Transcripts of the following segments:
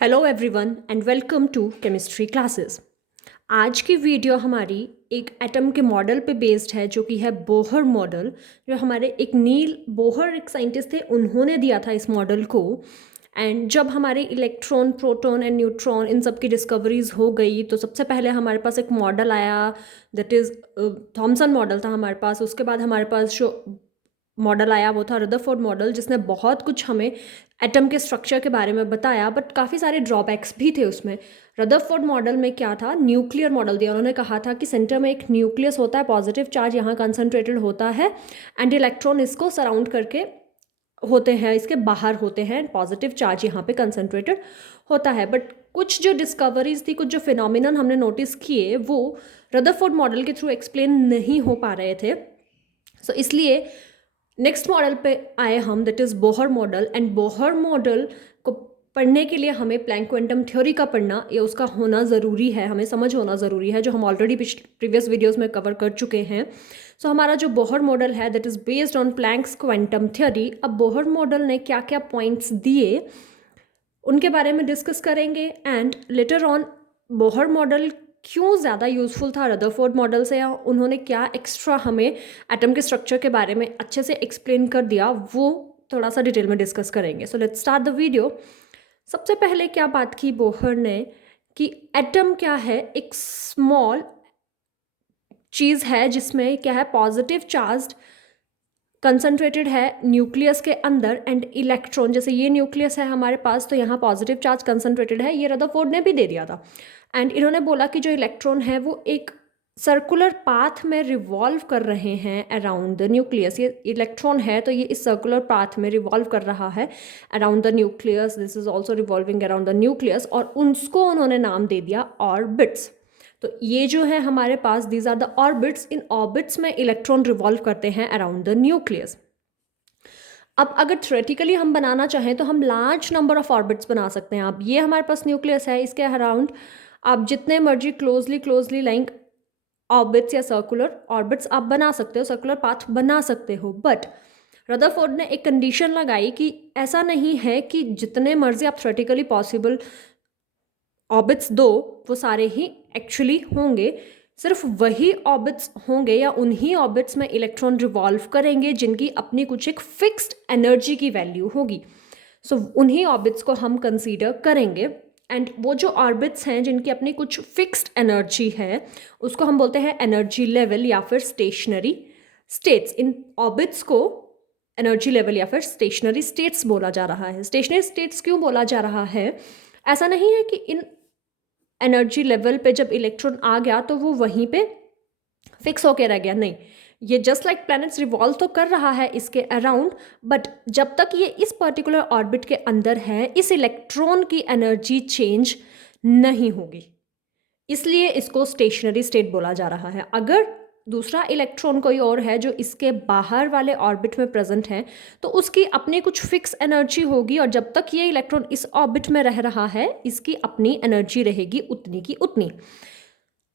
Hello everyone and welcome to chemistry classes. आज की video हमारी एक एटम के मॉडल पे बेस्ड है जो कि है बोहर मॉडल। जो हमारे एक नील बोहर एक साइंटिस्ट थे, उन्होंने दिया था इस मॉडल को। एंड जब हमारे इलेक्ट्रॉन प्रोटॉन एंड न्यूट्रॉन इन सब की डिस्कवरीज हो गई तो सबसे पहले हमारे पास एक मॉडल आया, दैट इज़ थॉमसन मॉडल था हमारे पास। उसके बाद हमारे पास जो मॉडल आया वो था रदरफोर्ड मॉडल, जिसने बहुत कुछ हमें एटम के स्ट्रक्चर के बारे में बताया, बट काफ़ी सारे ड्रॉबैक्स भी थे उसमें। रदरफोर्ड मॉडल में क्या था, न्यूक्लियर मॉडल दिया उन्होंने। कहा था कि सेंटर में एक न्यूक्लियस होता है, पॉजिटिव चार्ज यहाँ कंसनट्रेटेड होता है एंड इलेक्ट्रॉन इसको सराउंड करके होते हैं, इसके बाहर होते हैं, पॉजिटिव चार्ज यहाँ पे कंसनट्रेटेड होता है। बट कुछ जो डिस्कवरीज थी, कुछ जो फिनोमिनन हमने नोटिस किए, वो रदरफोर्ड मॉडल के थ्रू एक्सप्लेन नहीं हो पा रहे थे। सो इसलिए नेक्स्ट मॉडल पे आए हम, that is Bohr model. And Bohr model को पढ़ने के लिए हमें प्लैंक क्वांटम थ्योरी का पढ़ना या उसका होना ज़रूरी है, हमें समझ होना ज़रूरी है, जो हम ऑलरेडी प्रीवियस वीडियोस में कवर कर चुके हैं। सो हमारा जो बोहर मॉडल है that is based on Planck's quantum theory. अब बोहर मॉडल ने क्या क्या पॉइंट्स दिए उनके बारे में डिस्कस करेंगे। And later on Bohr model क्यों ज़्यादा यूज़फुल था रदरफोर्ड मॉडल से, या उन्होंने क्या एक्स्ट्रा हमें एटम के स्ट्रक्चर के बारे में अच्छे से एक्सप्लेन कर दिया, वो थोड़ा सा डिटेल में डिस्कस करेंगे। So let's start the video. सबसे पहले क्या बात की बोहर ने कि एटम क्या है, एक स्मॉल चीज़ है जिसमें क्या है, पॉजिटिव चार्ज कंसनट्रेटेड है न्यूक्लियस के अंदर एंड इलेक्ट्रॉन, जैसे ये न्यूक्लियस है हमारे पास तो यहाँ पॉजिटिव चार्ज कंसनट्रेटेड है, ये रदरफोर्ड ने भी दे दिया था। एंड इन्होंने बोला कि जो इलेक्ट्रॉन है वो एक सर्कुलर पाथ में रिवॉल्व कर रहे हैं अराउंड द न्यूक्लियस। ये इलेक्ट्रॉन है तो ये इस सर्कुलर पाथ में रिवॉल्व कर रहा है around the nucleus, this is also revolving around the nucleus, और उसको उन्होंने नाम दे दिया ऑर्बिट्स। तो ये जो है हमारे पास, दीज आर द ऑर्बिट्स। इन ऑर्बिट्स में इलेक्ट्रॉन रिवॉल्व करते हैं अराउंड द न्यूक्लियस। अब अगर थ्योरेटिकली हम बनाना चाहें तो हम लार्ज नंबर ऑफ ऑर्बिट्स बना सकते हैं। अब ये हमारे पास न्यूक्लियस है, इसके अराउंड आप जितने मर्जी क्लोजली लाइंग ऑर्बिट्स या सर्कुलर ऑर्बिट्स आप बना सकते हो, सर्कुलर पाथ बना सकते हो। बट रदरफोर्ड ने एक कंडीशन लगाई कि ऐसा नहीं है कि जितने मर्जी आप थ्योरेटिकली पॉसिबल ऑर्बिट्स दो वो सारे ही एक्चुअली होंगे, सिर्फ वही ऑर्बिट्स होंगे या उन्हीं ऑर्बिट्स में इलेक्ट्रॉन रिवॉल्व करेंगे जिनकी अपनी कुछ एक फिक्स्ड एनर्जी की वैल्यू होगी। सो उन्हीं ऑर्बिट्स को हम कंसीडर करेंगे। एंड वो जो ऑर्बिट्स हैं जिनकी अपनी कुछ फिक्स्ड एनर्जी है उसको हम बोलते हैं एनर्जी लेवल या फिर स्टेशनरी स्टेट्स। इन ऑर्बिट्स को एनर्जी लेवल या फिर स्टेशनरी स्टेट्स बोला जा रहा है। स्टेशनरी स्टेट्स क्यों बोला जा रहा है? ऐसा नहीं है कि इन एनर्जी लेवल पे जब इलेक्ट्रॉन आ गया तो वो वहीं पे फिक्स होके रह गया, नहीं। ये जस्ट लाइक प्लैनेट्स रिवॉल्व तो कर रहा है इसके अराउंड, बट जब तक ये इस पर्टिकुलर ऑर्बिट के अंदर है इस इलेक्ट्रॉन की एनर्जी चेंज नहीं होगी, इसलिए इसको स्टेशनरी स्टेट बोला जा रहा है। अगर दूसरा इलेक्ट्रॉन कोई और है जो इसके बाहर वाले ऑर्बिट में प्रेजेंट है तो उसकी अपनी कुछ फिक्स एनर्जी होगी, और जब तक ये इलेक्ट्रॉन इस ऑर्बिट में रह रहा है इसकी अपनी एनर्जी रहेगी उतनी की उतनी।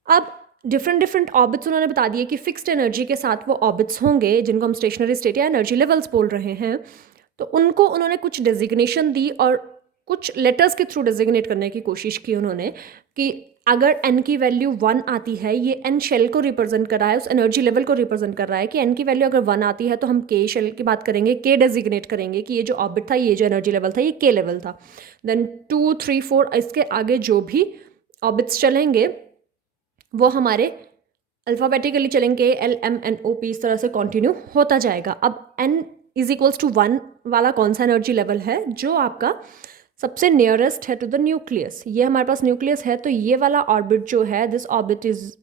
अब डिफरेंट ऑर्बिट्स उन्होंने बता दिए कि फिक्स्ड एनर्जी के साथ वो ऑर्बिट्स होंगे जिनको हम स्टेशनरी स्टेट या एनर्जी लेवल्स बोल रहे हैं। तो उनको उन्होंने कुछ डेजिग्नेशन दी और कुछ लेटर्स के थ्रू डेजिग्नेट करने की कोशिश की उन्होंने, कि अगर n की वैल्यू 1 आती है, ये n शेल को रिप्रेजेंट कर रहा है, उस एनर्जी लेवल को रिप्रेजेंट कर रहा है, कि n की वैल्यू अगर 1 आती है तो हम k शेल की बात करेंगे, k डेजिग्नेट करेंगे कि ये जो ऑर्बिट था, ये जो एनर्जी लेवल था, ये k लेवल था। देन 2 3 4 इसके आगे जो भी ऑर्बिट्स चलेंगे वो हमारे अल्फ़ाबेटिकली चलेंगे, LMNOP इस तरह से कंटिन्यू होता जाएगा। अब n इज इक्वल्स टू 1 वाला कौन सा एनर्जी लेवल है? जो आपका सबसे नियरेस्ट है टू द न्यूक्लियस। ये हमारे पास न्यूक्लियस है तो ये वाला ऑर्बिट जो है, this orbit is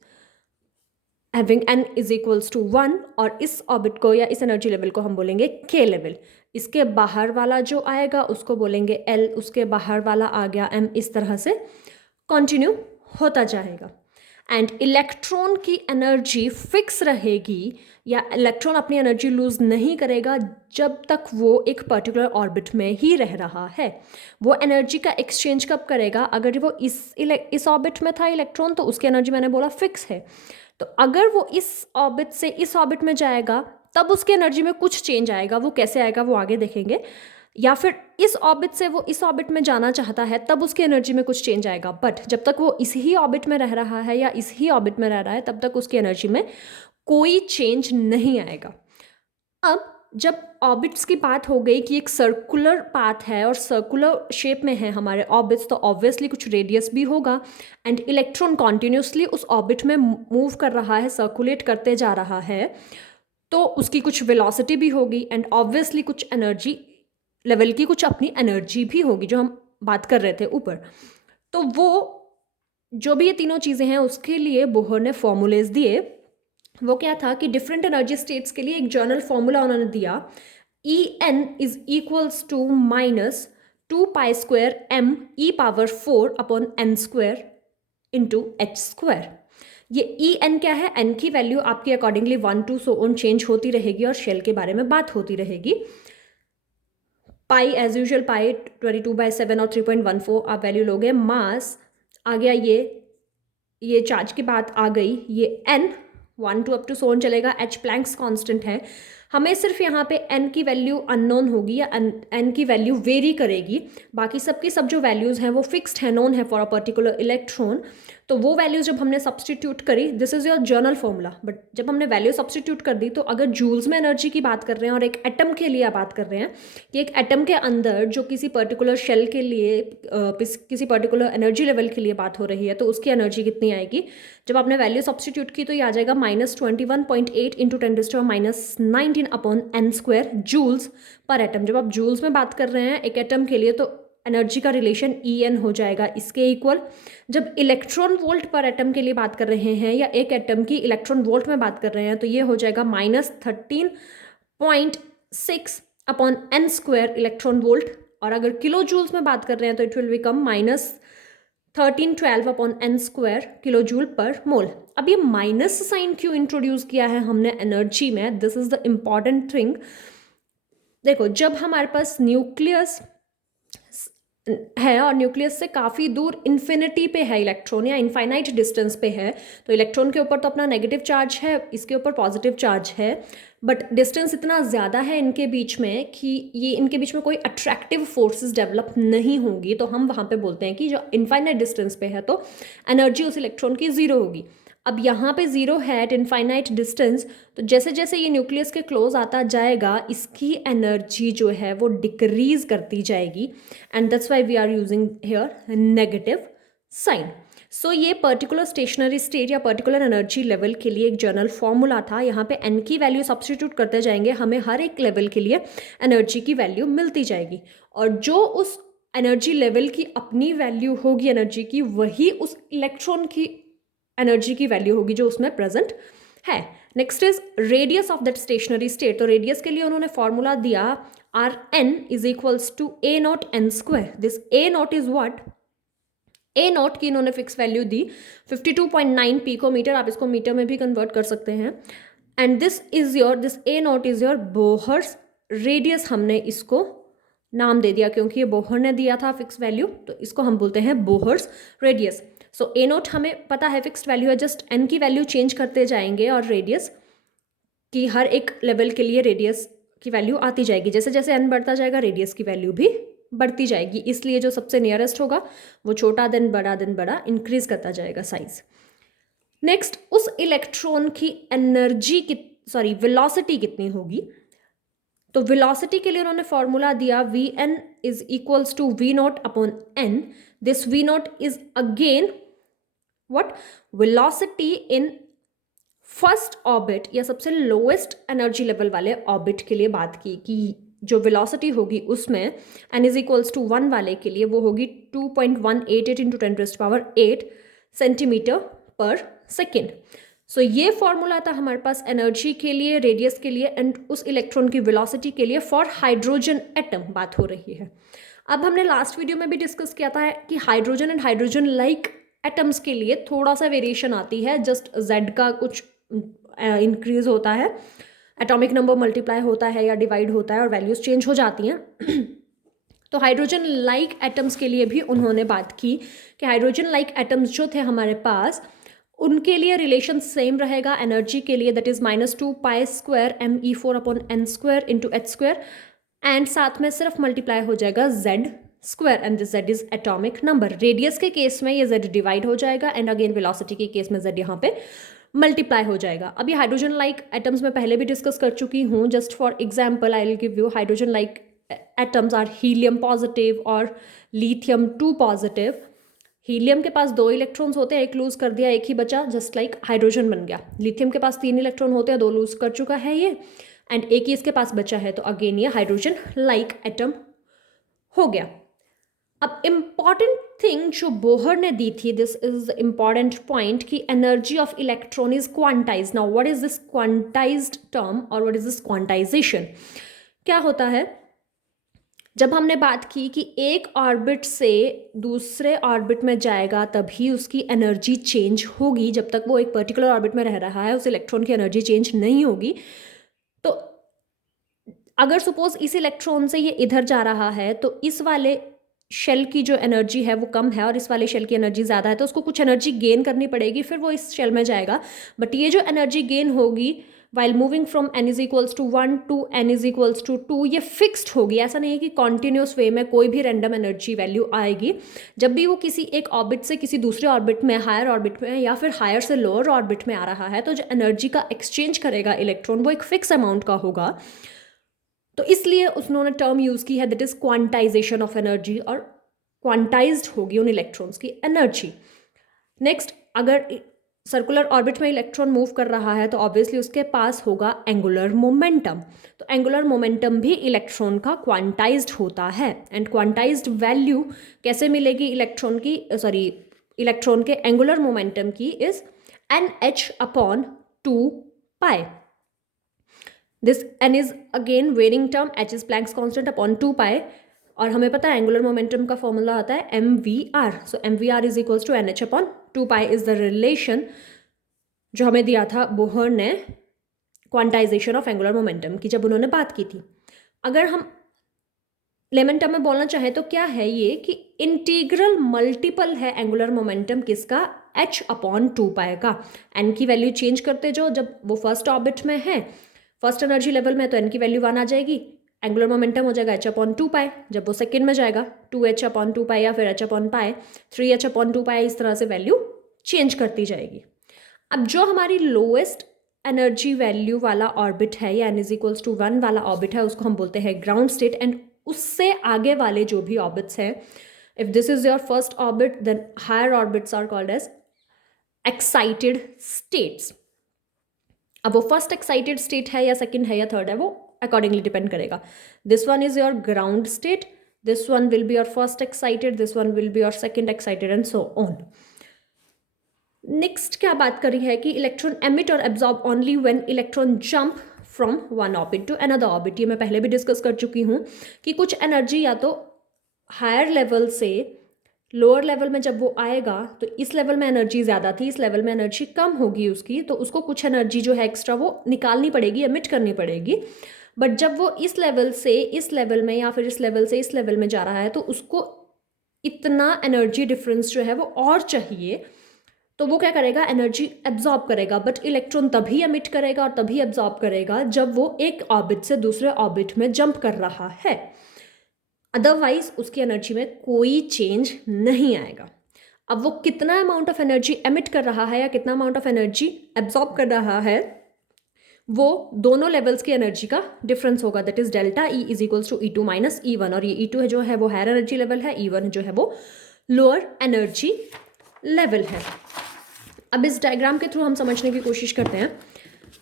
having n is equals to 1, और इस ऑर्बिट को या इस एनर्जी लेवल को हम बोलेंगे k लेवल। इसके बाहर वाला जो आएगा उसको बोलेंगे L, उसके बाहर वाला आ गया M, इस तरह से कंटिन्यू होता जाएगा। एंड इलेक्ट्रॉन की एनर्जी फिक्स रहेगी या इलेक्ट्रॉन अपनी एनर्जी लूज नहीं करेगा जब तक वो एक पर्टिकुलर ऑर्बिट में ही रह रहा है। वो एनर्जी का एक्सचेंज कब करेगा? अगर वो इस ऑर्बिट में था इलेक्ट्रॉन तो उसकी एनर्जी मैंने बोला फिक्स है, तो अगर वो इस ऑर्बिट से इस ऑर्बिट में जाएगा तब उसकी एनर्जी में कुछ चेंज आएगा। वो कैसे आएगा वो आगे देखेंगे। या फिर इस ऑर्बिट से वो इस ऑर्बिट में जाना चाहता है, तब उसकी एनर्जी में कुछ चेंज आएगा। बट जब तक वो इस ही ऑर्बिट में रह रहा है या इस ही ऑर्बिट में रह रहा है, तब तक उसकी एनर्जी में कोई चेंज नहीं आएगा। अब जब ऑर्बिट्स की बात हो गई कि एक सर्कुलर पाथ है और सर्कुलर शेप में है हमारे ऑर्बिट्स, तो ऑब्वियसली कुछ रेडियस भी होगा, एंड इलेक्ट्रॉन कॉन्टिन्यूसली उस ऑर्बिट में मूव कर रहा है, सर्कुलेट करते जा रहा है, तो उसकी कुछ वेलोसिटी भी होगी, एंड ऑब्वियसली कुछ एनर्जी लेवल की कुछ अपनी एनर्जी भी होगी, जो हम बात कर रहे थे ऊपर। तो वो जो भी ये तीनों चीज़ें हैं उसके लिए बोहर ने फॉर्मूलेज दिए। वो क्या था कि डिफरेंट एनर्जी स्टेट्स के लिए एक जर्नल फॉर्मूला उन्होंने दिया, En is equals to -2π² m e⁴ upon n² into h²। ये En क्या है? n की वैल्यू आपकी accordingly 1 to so on change होती रहेगी और शेल के बारे में बात होती रहेगी। पाई एज यूजल, पाई 22/7 और 3.14 आप वैल्यू लोगे। मास आ गया, ये चार्ज की बात आ गई, ये n 1 to up to so on चलेगा। h प्लैंक्स कांस्टेंट है। हमें सिर्फ यहाँ पे n की वैल्यू अननोन होगी या n की वैल्यू वेरी करेगी, बाकी सबकी सब जो वैल्यूज़ हैं वो फिक्स्ड है, नोन है फॉर अ पर्टिकुलर इलेक्ट्रॉन। तो वो वैल्यूज जब हमने सब्सटीट्यूट करी, this is your journal formula, but जब हमने वैल्यू सब्सटीट्यूट कर दी, तो अगर जूल्स में एनर्जी की बात कर रहे हैं और एक एटम के लिए बात कर रहे हैं कि एक एटम के अंदर जो किसी पर्टिकुलर शेल के लिए किसी पर्टिकुलर एनर्जी लेवल के लिए बात हो रही है, तो उसकी एनर्जी कितनी आएगी। जब आपने वैल्यू सब्सटीट्यूट की तो ये आ जाएगा -21.8 इंटू 10⁻⁹ अपॉन n² जूल्स पर एटम। जब आप जूल्स में बात कर रहे हैं एक एटम के लिए, तो एनर्जी का रिलेशन En हो जाएगा इसके इक्वल। जब इलेक्ट्रॉन वोल्ट पर एटम के लिए बात कर रहे हैं या एक एटम की इलेक्ट्रॉन वोल्ट में बात कर रहे हैं, तो ये हो जाएगा -13.6 अपॉन n² इलेक्ट्रॉन वोल्ट। और अगर किलो जूल्स में बात कर रहे हैं तो it will become -1312 upon n² kilojoule per mole. अब ये माइनस साइन क्यों इंट्रोड्यूस किया है हमने एनर्जी में, this is the important thing. देखो, जब हमारे पास न्यूक्लियस है और न्यूक्लियस से काफ़ी दूर इन्फिनिटी पे है इलेक्ट्रॉन या इनफाइनाइट डिस्टेंस पे है, तो इलेक्ट्रॉन के ऊपर तो अपना नेगेटिव चार्ज है, इसके ऊपर पॉजिटिव चार्ज है, बट डिस्टेंस इतना ज़्यादा है इनके बीच में कि ये इनके बीच में कोई अट्रैक्टिव फोर्सेस डेवलप नहीं होंगी। तो हम वहाँ पे बोलते हैं कि जो इनफाइनाइट डिस्टेंस पे है तो एनर्जी उस इलेक्ट्रॉन की ज़ीरो होगी। अब यहाँ पे ज़ीरो है एट इनफाइनाइट डिस्टेंस, तो जैसे जैसे ये न्यूक्लियस के क्लोज आता जाएगा, इसकी एनर्जी जो है वो डिक्रीज करती जाएगी, and that's why we are using here negative sign. So ये पर्टिकुलर स्टेशनरी स्टेट या पर्टिकुलर एनर्जी लेवल के लिए एक जर्नल फॉर्मूला था। यहाँ पे n की वैल्यू सब्सटीट्यूट करते जाएंगे, हमें हर एक लेवल के लिए एनर्जी की वैल्यू मिलती जाएगी, और जो उस एनर्जी लेवल की अपनी वैल्यू होगी एनर्जी की, वही उस इलेक्ट्रॉन की एनर्जी की वैल्यू होगी जो उसमें प्रेजेंट है। Next is radius of that stationary state. तो रेडियस के लिए उन्होंने फॉर्मूला दिया Rn is equals to a0 n²। This a0 is what, a0 की इन्होंने फिक्स वैल्यू दी 52.9 पिकोमीटर, आप इसको मीटर में भी कन्वर्ट कर सकते हैं, and this a0 is your Bohr's radius. हमने इसको नाम दे दिया क्योंकि ये बोहर ने दिया था फिक्स वैल्यू, तो इसको हम बोलते हैं बोहर्स रेडियस। सो a0 हमें पता है फिक्स्ड वैल्यू है, जस्ट n की वैल्यू चेंज करते जाएंगे और रेडियस की हर एक लेवल के लिए रेडियस की वैल्यू आती जाएगी। जैसे जैसे n बढ़ता जाएगा रेडियस की वैल्यू भी बढ़ती जाएगी, इसलिए जो सबसे नियरेस्ट होगा वो छोटा दिन बड़ा इंक्रीज करता जाएगा साइज। नेक्स्ट, उस इलेक्ट्रॉन की वेलोसिटी कितनी होगी। तो वेलोसिटी के लिए उन्होंने फॉर्मूला दिया Vn is equals to V0 upon n। This V0 is again what, velocity in first orbit या सबसे लोएस्ट एनर्जी लेवल वाले ऑर्बिट के लिए बात की कि जो वेलोसिटी होगी उसमें n इज इक्वल्स टू 1 वाले के लिए वो होगी 2.188 इंटू 10⁸ सेंटीमीटर पर सेकेंड। सो ये फॉर्मूला था हमारे पास एनर्जी के लिए, रेडियस के लिए, एंड उस इलेक्ट्रॉन की वेलोसिटी के लिए फॉर हाइड्रोजन एटम बात हो रही है। अब हमने लास्ट वीडियो में भी डिस्कस किया था कि hydrogen and hydrogen like atoms के लिए थोड़ा सा वेरिएशन आती है, जस्ट z का कुछ इंक्रीज होता है, एटॉमिक नंबर मल्टीप्लाई होता है या डिवाइड होता है और वैल्यूज चेंज हो जाती हैं। तो हाइड्रोजन लाइक एटम्स के लिए भी उन्होंने बात की कि हाइड्रोजन लाइक एटम्स जो थे हमारे पास, उनके लिए रिलेशन सेम रहेगा एनर्जी के लिए, that is -2π² me⁴ upon n² into h²। And साथ में सिर्फ मल्टीप्लाई हो जाएगा z square and this z is atomic number. Radius के केस में ये z डिवाइड हो जाएगा एंड अगेन वेलोसिटी के केस में z यहाँ पे मल्टीप्लाई हो जाएगा। अब ये हाइड्रोजन लाइक एटम्स में पहले भी डिस्कस कर चुकी हूँ। Just for example I will give you hydrogen like atoms or helium positive और लिथियम 2 पॉजिटिव। हीलियम के पास 2 इलेक्ट्रॉन्स होते हैं, एक लूज कर दिया, एक ही बचा, जस्ट लाइक हाइड्रोजन बन गया। लिथियम के पास 3 इलेक्ट्रॉन होते हैं, 2 लूज कर चुका है ये, एंड एक ही इसके पास बचा है, तो अगेन ये हाइड्रोजन लाइक एटम हो गया। अब इम्पॉर्टेंट थिंग जो बोहर ने दी थी, दिस इज इम्पॉर्टेंट पॉइंट, कि energy of electron is quantize. Now what is this quantized term और व्हाट इज दिस क्वांटाइजेशन? क्या होता है, जब हमने बात की कि एक ऑर्बिट से दूसरे ऑर्बिट में जाएगा तभी उसकी एनर्जी चेंज होगी, जब तक वो एक पर्टिकुलर ऑर्बिट में रह रहा है उस इलेक्ट्रॉन की एनर्जी चेंज नहीं होगी। तो अगर सपोज इस इलेक्ट्रॉन से ये इधर जा रहा है तो इस वाले शेल की जो एनर्जी है वो कम है और इस वाले शेल की एनर्जी ज़्यादा है, तो उसको कुछ एनर्जी गेन करनी पड़ेगी, फिर वो इस शेल में जाएगा। बट ये जो एनर्जी गेन होगी while moving from n is equals to 1 to n is equals to 2, ये फिक्स्ड होगी। ऐसा नहीं है कि कॉन्टिन्यूस वे में कोई भी रैंडम एनर्जी वैल्यू आएगी। जब भी वो किसी एक ऑर्बिट से किसी दूसरे ऑर्बिट में, हायर ऑर्बिट में या फिर हायर से लोअर ऑर्बिट में आ रहा है, तो जो एनर्जी का एक्सचेंज करेगा इलेक्ट्रॉन वो एक फिक्स अमाउंट का होगा। तो इसलिए उन्होंने टर्म यूज़ की है that is quantization of energy, और क्वांटाइज्ड होगी उन इलेक्ट्रॉन्स की एनर्जी। नेक्स्ट, अगर सर्कुलर ऑर्बिट में इलेक्ट्रॉन मूव कर रहा है तो ऑब्वियसली उसके पास होगा एंगुलर मोमेंटम। तो एंगुलर मोमेंटम भी इलेक्ट्रॉन का क्वांटाइज्ड होता है। एंड क्वांटाइज्ड वैल्यू कैसे मिलेगी इलेक्ट्रॉन की, इलेक्ट्रॉन के एंगुलर मोमेंटम की, is NH upon 2π। This n is again varying term, h is Planck's constant upon 2π, और हमें पता है एंगुलर मोमेंटम का फॉर्मूला आता है mvr। So mvr is equals to NH upon 2π is the relation जो हमें दिया था बोहर ने क्वांटाइजेशन ऑफ एंगुलर मोमेंटम की जब उन्होंने बात की थी। अगर हम लेमन टर्म में बोलना चाहें तो क्या है ये, कि इंटीग्रल मल्टीपल है एंगुलर मोमेंटम किसका, h अपॉन 2π का। n की वैल्यू चेंज करते जाओ, जब वो फर्स्ट ऑर्बिट में है, फर्स्ट एनर्जी लेवल में, तो n की वैल्यू 1 आ जाएगी, एंगुलर मोमेंटम हो जाएगा h अपॉन 2π। जब वो सेकेंड में जाएगा 2h अपॉन 2π या फिर h अपॉन π, 3h अपॉन 2π, इस तरह से वैल्यू चेंज करती जाएगी। अब जो हमारी लोएस्ट एनर्जी वैल्यू वाला ऑर्बिट है या n इज इक्वल्स टू 1 वाला ऑर्बिट है, उसको हम बोलते हैं ग्राउंड स्टेट। एंड उससे आगे वाले जो भी ऑर्बिट्स हैं, if this is your first orbit, then higher orbits are called as excited states. अब वो फर्स्ट एक्साइटेड स्टेट है या सेकंड है या थर्ड है, वो अकॉर्डिंगली डिपेंड करेगा। This one is your ground state, this one will be your first excited, this one will be your second excited, and so on. Next क्या बात करी है कि इलेक्ट्रॉन एमिट और absorb only when electron jump from one orbit to another orbit. ये मैं पहले भी डिस्कस कर चुकी हूँ कि कुछ एनर्जी या तो हायर लेवल से लोअर लेवल में जब वो आएगा तो इस लेवल में एनर्जी ज़्यादा थी, इस लेवल में एनर्जी कम होगी उसकी, तो उसको कुछ एनर्जी जो है एक्स्ट्रा वो निकालनी पड़ेगी, एमिट करनी पड़ेगी। बट जब वो इस लेवल से इस लेवल में या फिर इस लेवल से इस लेवल में जा रहा है तो उसको इतना एनर्जी डिफरेंस जो है वो और चाहिए, तो वो क्या करेगा, एनर्जी एब्जॉर्ब करेगा। बट इलेक्ट्रॉन तभी एमिट करेगा और तभी एब्जॉर्ब करेगा जब वो एक ऑर्बिट से दूसरे ऑर्बिट में जंप कर रहा है, अदरवाइज उसकी एनर्जी में कोई चेंज नहीं आएगा। अब वो कितना अमाउंट ऑफ एनर्जी एमिट कर रहा है या कितना अमाउंट ऑफ एनर्जी एब्जॉर्ब कर रहा है, वो दोनों लेवल्स की एनर्जी का डिफरेंस होगा, that is delta E is equals to E2 minus E1। और ये E2 जो है वो हायर एनर्जी लेवल है, E1 जो है वो लोअर एनर्जी लेवल है। अब इस डायग्राम के थ्रू हम समझने की कोशिश करते हैं।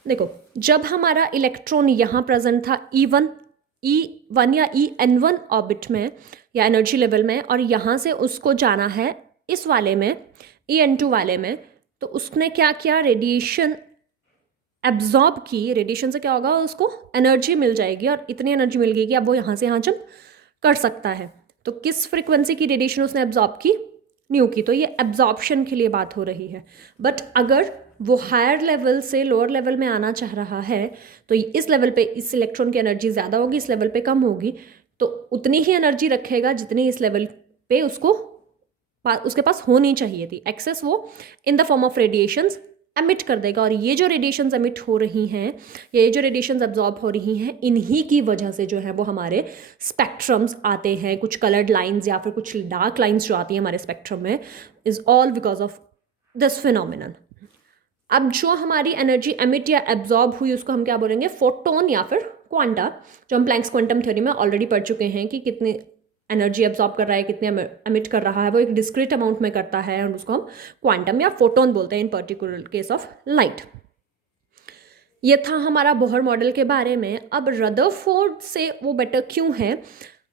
देखो, जब हमारा इलेक्ट्रॉन यहाँ प्रेजेंट था E1 या EN1 ऑर्बिट में या एनर्जी लेवल में, और यहाँ से उसको जाना है इस वाले में EN2 वाले में, तो उसने क्या किया, रेडिएशन एब्जॉर्ब की। रेडिएशन से क्या होगा, उसको एनर्जी मिल जाएगी और इतनी एनर्जी मिल गई कि अब वो यहाँ से यहाँ जंप कर सकता है। तो किस फ्रिक्वेंसी की रेडिएशन उसने एब्जॉर्ब की, न्यू की, तो ये एब्जॉर्प्शन के लिए बात हो रही है। बट अगर वो हायर लेवल से लोअर लेवल में आना चाह रहा है तो इस लेवल पे इस इलेक्ट्रॉन की एनर्जी ज़्यादा होगी, इस लेवल पे कम होगी, तो उतनी ही एनर्जी रखेगा जितनी इस लेवल पे उसके पास होनी चाहिए थी। एक्सेस वो in the form of radiations emit कर देगा। और ये जो रेडिएशंस एमिट हो रही हैं, ये जो रेडिएशंस एब्जॉर्ब हो रही हैं, इन्हीं की वजह से जो है वो हमारे स्पेक्ट्रम्स आते हैं, कुछ कलर्ड लाइंस या फिर कुछ डार्क लाइंस जो आती हैं हमारे स्पेक्ट्रम में, is all because of this phenomenon. अब जो हमारी एनर्जी एमिट या एब्जॉर्ब हुई उसको हम क्या बोलेंगे, फोटोन या फिर क्वांटा, जो हम प्लैंक्स क्वांटम थ्योरी में ऑलरेडी पढ़ चुके हैं कि कितनी एनर्जी एब्जॉर्ब कर रहा है, कितने एमिट कर रहा है, वो एक डिस्क्रीट अमाउंट में करता है और उसको हम क्वांटम या फोटोन बोलते हैं इन पर्टिकुलर केस ऑफ लाइट। ये था हमारा बोहर मॉडल के बारे में। अब रदरफोर्ड से वो बेटर क्यों है?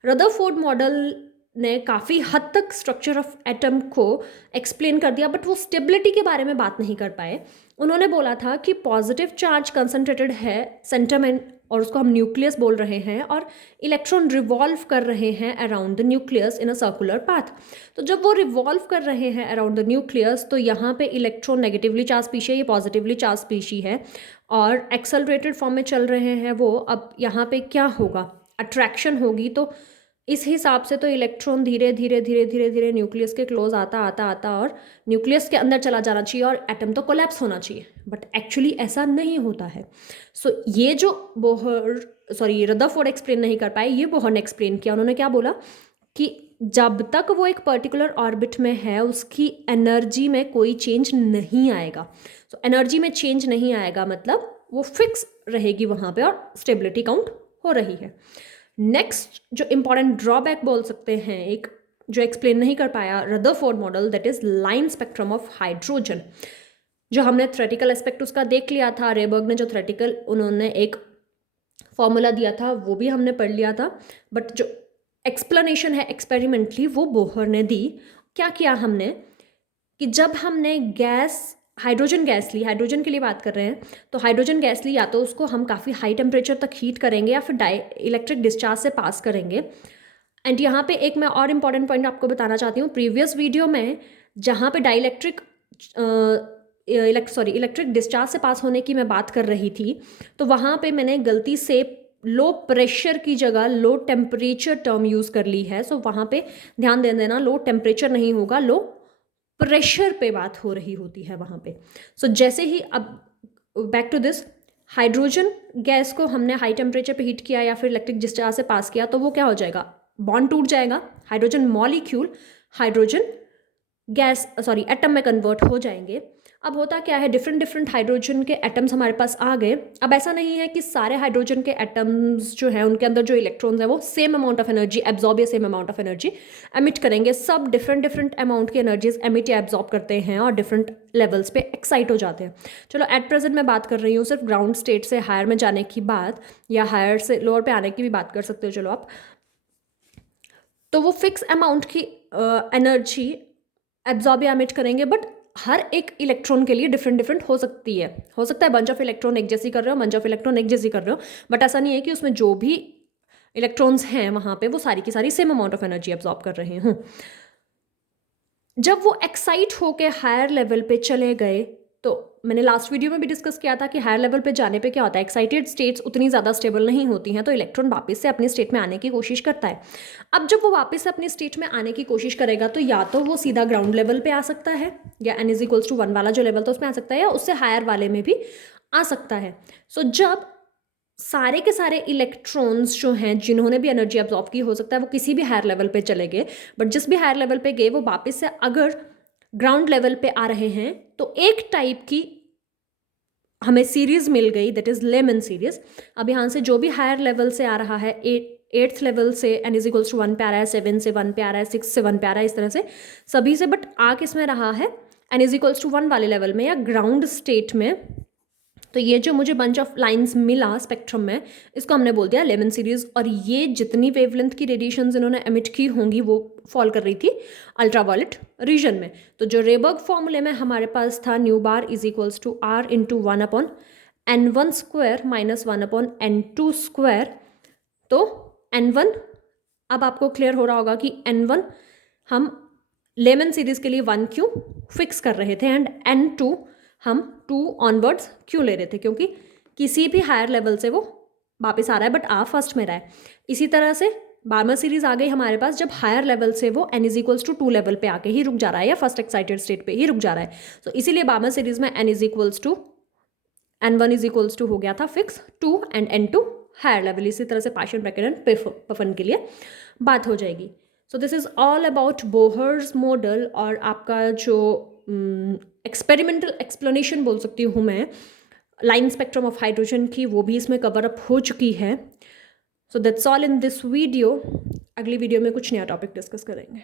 रदरफोर्ड मॉडल ने काफ़ी हद तक स्ट्रक्चर ऑफ एटम को एक्सप्लेन कर दिया, बट वो स्टेबिलिटी के बारे में बात नहीं कर पाए। उन्होंने बोला था कि पॉजिटिव चार्ज कंसंट्रेटेड है सेंटर में और उसको हम न्यूक्लियस बोल रहे हैं, और इलेक्ट्रॉन रिवॉल्व कर रहे हैं around the nucleus in a circular path. तो जब वो रिवॉल्व कर रहे हैं अराउंड द न्यूक्लियस, तो यहाँ पे इलेक्ट्रॉन नेगेटिवली चार्ज स्पीशी है, ये पॉजिटिवली चार्ज स्पीशी है और एक्सेलरेटेड फॉर्म में चल रहे हैं वो। अब यहाँ पे क्या होगा, अट्रैक्शन होगी, तो इस हिसाब से तो इलेक्ट्रॉन धीरे धीरे धीरे धीरे धीरे न्यूक्लियस के क्लोज आता आता आता और न्यूक्लियस के अंदर चला जाना चाहिए और एटम तो कोलैप्स होना चाहिए, बट एक्चुअली ऐसा नहीं होता है। सो ये जो रदरफोर्ड एक्सप्लेन नहीं कर पाए, ये बोहर ने एक्सप्लेन किया। उन्होंने क्या बोला कि जब तक वो एक पर्टिकुलर ऑर्बिट में है उसकी एनर्जी में कोई चेंज नहीं आएगा। सो एनर्जी में चेंज नहीं आएगा मतलब वो फिक्स रहेगी वहाँ पे और स्टेबिलिटी काउंट हो रही है। नेक्स्ट जो इंपॉर्टेंट ड्रॉबैक बोल सकते हैं, एक जो एक्सप्लेन नहीं कर पाया Rutherford model, that is line spectrum of hydrogen. जो हमने थ्योरेटिकल एस्पेक्ट उसका देख लिया था, रेबर्ग ने जो थ्योरेटिकल उन्होंने एक फॉर्मूला दिया था वो भी हमने पढ़ लिया था, बट जो एक्सप्लेनेशन है एक्सपेरिमेंटली वो बोहर ने दी। क्या किया हमने कि जब हमने हाइड्रोजन गैस ली, हाइड्रोजन के लिए बात कर रहे हैं, तो हाइड्रोजन गैस ली, या तो उसको हम काफ़ी हाई टेम्परेचर तक हीट करेंगे या फिर इलेक्ट्रिक डिस्चार्ज से पास करेंगे। एंड यहाँ पे एक मैं और इम्पॉर्टेंट पॉइंट आपको बताना चाहती हूँ। प्रीवियस वीडियो में जहाँ पे इलेक्ट्रिक डिस्चार्ज से पास होने की मैं बात कर रही थी, तो वहाँ पे मैंने गलती से लो प्रेशर की जगह लो टेम्परेचर टर्म यूज़ कर ली है। सो वहाँ पे ध्यान दे देना, लो टेम्परेचर नहीं होगा, लो प्रेशर पे बात हो रही होती है वहाँ पे। सो जैसे ही अब back to this, hydrogen gas को हमने हाई टेम्परेचर पे हीट किया या फिर इलेक्ट्रिक डिस्चार्ज से पास किया, तो वो क्या हो जाएगा, बॉन्ड टूट जाएगा, हाइड्रोजन मॉलिक्यूल हाइड्रोजन एटम में कन्वर्ट हो जाएंगे। अब होता क्या है, डिफरेंट डिफरेंट हाइड्रोजन के एटम्स हमारे पास आ गए। अब ऐसा नहीं है कि सारे हाइड्रोजन के एटम्स जो हैं उनके अंदर जो इलेक्ट्रॉन्स हैं वो same amount of energy absorb या same amount of energy emit करेंगे। सब डिफरेंट डिफरेंट अमाउंट की एनर्जीज एमिट या एब्जॉर्ब करते हैं और डिफरेंट लेवल्स पे एक्साइट हो जाते हैं। चलो एट प्रेजेंट मैं बात कर रही हूँ सिर्फ ग्राउंड स्टेट से हायर में जाने की बात, या हायर से लोअर पे आने की भी बात कर सकते हो चलो आप। तो वो फिक्स अमाउंट की एनर्जी एब्जॉर्ब या एमिट करेंगे, बट हर एक इलेक्ट्रॉन के लिए डिफरेंट डिफरेंट हो सकती है। हो सकता है बंच ऑफ इलेक्ट्रॉन एक जैसी कर रहे हो, बंच ऑफ इलेक्ट्रॉन एक जैसी कर रहे हो, बट ऐसा नहीं है कि उसमें जो भी इलेक्ट्रॉन्स हैं वहाँ पे वो सारी की सारी same amount of energy absorb कर रहे हों। जब वो एक्साइट होके हायर लेवल पे चले गए, तो मैंने लास्ट वीडियो में भी डिस्कस किया था कि हायर लेवल पे जाने पे क्या होता है, एक्साइटेड स्टेट्स उतनी ज़्यादा स्टेबल नहीं होती हैं, तो इलेक्ट्रॉन वापस से अपनी स्टेट में आने की कोशिश करता है। अब जब वो वापस से अपनी स्टेट में आने की कोशिश करेगा, तो या तो वो सीधा ग्राउंड लेवल पे आ सकता है, या n=1 वाला जो लेवल था उसमें आ सकता है, या उससे हायर वाले में भी आ सकता है। सो जब सारे के सारे इलेक्ट्रॉन्स जो हैं जिन्होंने भी एनर्जी एब्जॉर्ब की, हो सकता है वो किसी भी हायर लेवल पे चले गए, बट जिस भी हायर लेवल पे गए वो वापस से अगर ग्राउंड लेवल पे आ रहे हैं, तो एक टाइप की हमें सीरीज मिल गई, दैट इज लेमन सीरीज। अब यहाँ से जो भी हायर लेवल से आ रहा है, 8th लेवल से n=1 पे आ रहा है, 7 से 1 पे आ रहा है, 6 से 1 पे आ रहा है, इस तरह से सभी से, बट आ किसमें रहा है, n=1 वाले लेवल में या ग्राउंड स्टेट में। तो ये जो मुझे बंच ऑफ लाइंस मिला स्पेक्ट्रम में, इसको हमने बोल दिया लेमन सीरीज। और ये जितनी वेवलेंथ की रेडिएशंस इन्होंने एमिट की होंगी वो फॉल कर रही थी अल्ट्रावायलेट रीजन में। तो जो रेबर्ग फॉर्मूले में हमारे पास था न्यू बार =R×1/n1² - 1/n2²। तो n1, अब आपको क्लियर हो रहा होगा कि n1 हम लेमन सीरीज के लिए 1 क्यों फिक्स कर रहे थे, एंड n2 हम 2 ऑनवर्ड्स क्यों ले रहे थे, क्योंकि किसी भी हायर लेवल से वो वापस आ रहा है, बट आ फर्स्ट में रहा है। इसी तरह से बार्मा सीरीज आ गई हमारे पास जब हायर लेवल से वो n is equals to 2 level पे आके ही रुक जा रहा है या फर्स्ट एक्साइटेड स्टेट पे ही रुक जा रहा है. सो इसीलिए बार्मा सीरीज में n is equals to n1 is equals to हो गया था fix 2 and n2 higher level. इसी तरह से पार्शियल ब्रैकेट एंड पफन के लिए बात हो जाएगी. So this is all about Bohr's model. और आपका जो एक्सपेरिमेंटल एक्सप्लेनेशन बोल सकती हूँ मैं लाइन स्पेक्ट्रम ऑफ हाइड्रोजन की, वो भी इसमें कवर अप हो चुकी है. So that's all in this video. अगली वीडियो में कुछ नया टॉपिक डिस्कस करेंगे.